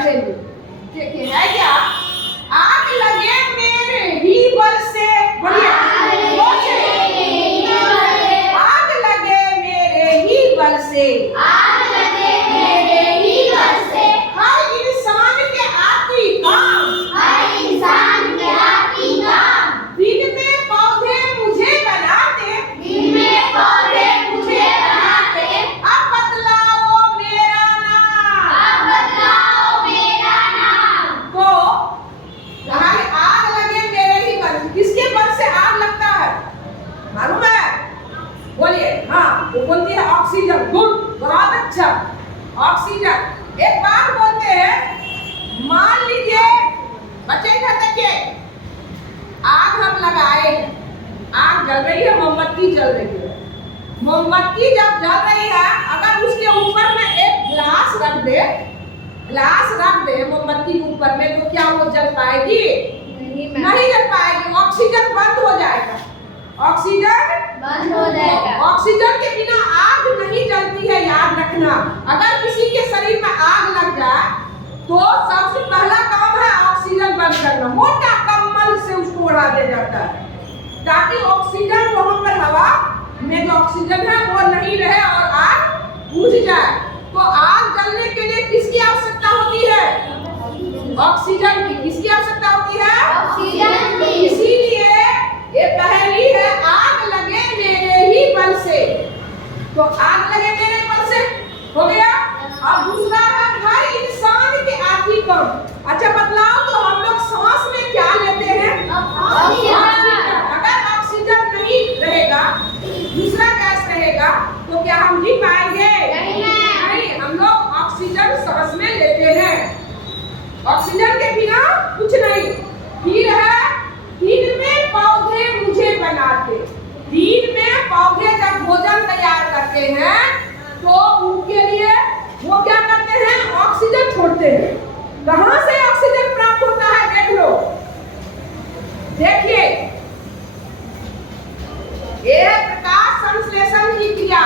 पहेली देखिए है क्या? आग लगे मेरे ही बल से, बोलिए आग लगे मेरे ही बल से, हर इंसान के आती काम, दिन में पौधे मुझे बनाते, अब बतलाओ मेरा नाम। तो कहा कि आग लगे मेरे ही बल, किसके बल से आग लगता है मालूम है? बोलिए। हाँ, वो बोलती है ऑक्सीजन। गुड, बहुत अच्छा, ऑक्सीजन। एक बात बोलते हैं, मान लीजिए बच्चे इधर देखिए, आग हम लगाए हैं, आग जल रही है, मोमबत्ती जल रही है। मोमबत्ती जब जल रही है, अगर उसके ऊपर में एक ग्लास रख दे मोमबत्ती के ऊपर में, तो क्या वो जल पाएगी? नहीं जल पाएगी, ऑक्सीजन बंद हो जाएगा। ऑक्सीजन के बिना आग नहीं जलती है, याद रखना। अगर किसी के शरीर में आग लग जाए तो सबसे पहला काम है ऑक्सीजन बंद करना। मोटा कंबल से उसको उड़ा दिया जाता है ताकि ऑक्सीजन वहां पर हवा में जो ऑक्सीजन है वो नहीं रहे और आग बुझ जाए। तो आग जलने के लिए किसकी आवश्यकता होती है? ऑक्सीजन की। किसकी आवश्यकता होती है? इसीलिए ये पहेली है, आग लगे मेरे ही बल से। तो आग लगे मेरे बल से हो गया। अब दूसरा है हर इंसान के आती कम। अच्छा बतलाओ, तो हम लोग सांस में क्या लेते हैं? ऑक्सीजन। अगर ऑक्सीजन नहीं रहेगा, दूसरा गैस रहेगा, तो क्या हम जी पाएंगे? नहीं, हम लोग ऑक्सीजन सांस में लेते हैं, ऑक्सीजन के बिना कुछ नहीं। फिर है दिन में पौधे मुझे बनाते। दिन में पौधे जब भोजन तैयार करते हैं तो उनके लिए वो क्या करते हैं? ऑक्सीजन छोड़ते हैं। कहां से ऑक्सीजन प्राप्त होता है देख लो। देखिए, ये प्रकाश संश्लेषण की क्रिया।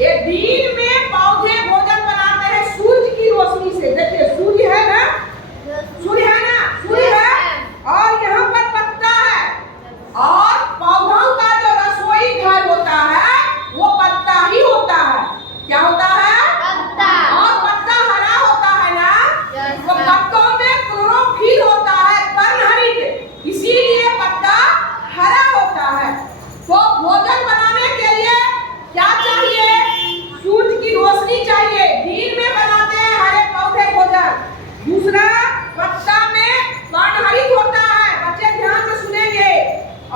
ये दिन में पौधे भोजन बनाते हैं सूर्य की रोशनी से। देखिए सूर्य है ना, सूर्य है और यहाँ पर पत्ता है, और पौधों का जो रसोई घर होता है वो पत्ता ही होता है। क्या होता है? पत्ता। और पत्ता हरा होता है ना, तो पत्तों में क्लोरोफिल होता है, वर्णहरित, इसीलिए पत्ता हरा होता है। तो भोजन बनाने के लिए क्या चाहिए? सूरज की रोशनी चाहिए। दिन में बनाते हैं हरे पौधे भोजन। दूसरा, पत्ता में वर्णहरित होता है, बच्चे ध्यान से सुनेंगे।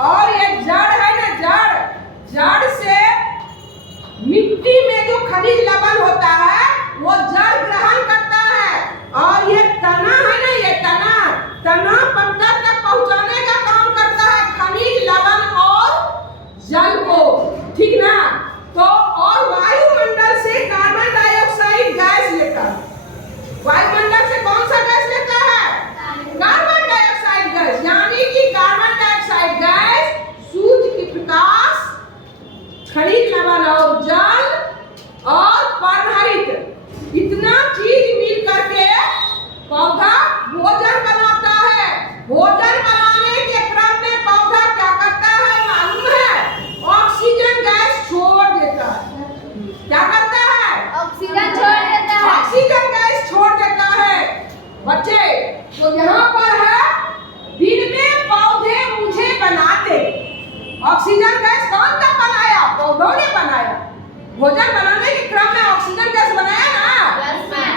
और ये जड़ है ना, जड़ से मिट्टी में जो खनिज लवण होता है वो जड़ ग्रहण करता है। और ये तना है ना, ये तना पत्ता तक पहुंचाने का काम करता है खनिज लवण और जल को, ठीक ना? तो और वायुमंडल से कार्बन डाइऑक्साइड गैस लेता है। वायुमंडल से कौन सा गैस लेता है? Carbon dioxide gas. यानी कि कार्बन डाइऑक्साइड गैस सूर्य की प्रकाश, खनिज लवण और जल और वर्णहरित, इतना चीज मिल करके पौधा भोजन बनाता है। भोजन बनाने के क्रम में पौधा क्या करता है मालूम है? ऑक्सीजन गैस छोड़ देता है। क्या करता है? ऑक्सीजन गैस छोड़ देता है। बच्चे, तो यहाँ पर है दिन में पौधे मुझे बनाते। ऑक्सीजन गैस कौन सा बनाया? पौधों ने बनाया। भोजन बनाने के क्रम में ऑक्सीजन गैस बनाया ना,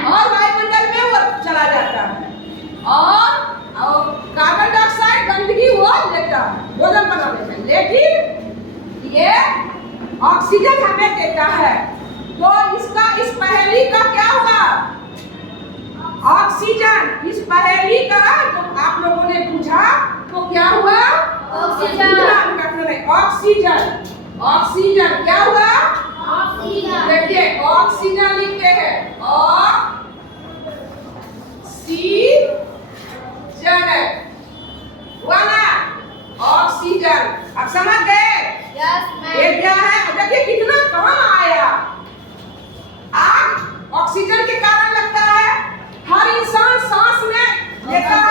और वायुमंडल में वो चला जाता है, और कार्बन डाइऑक्साइड गंदगी वो लेता है भोजन बनाने में, लेकिन ये ऑक्सीजन हमें देता है। तो इसका, इस पहेली का क्या हुआ? ऑक्सीजन। इस पहेली का जो आप लोगों ने पूछा तो क्या हुआ? ऑक्सीजन। ऑक्सीजन क्या हुआ? ऑक्सीजन। देखिए ऑक्सीजन लिखते हैं, ऑक्सीजन हुआ ना, ऑक्सीजन। अब समझ गए? Yes ma'am. ये क्या है? देखिए कितना काम आया। आग ऑक्सीजन के कारण लगता है। हर इंसान कितना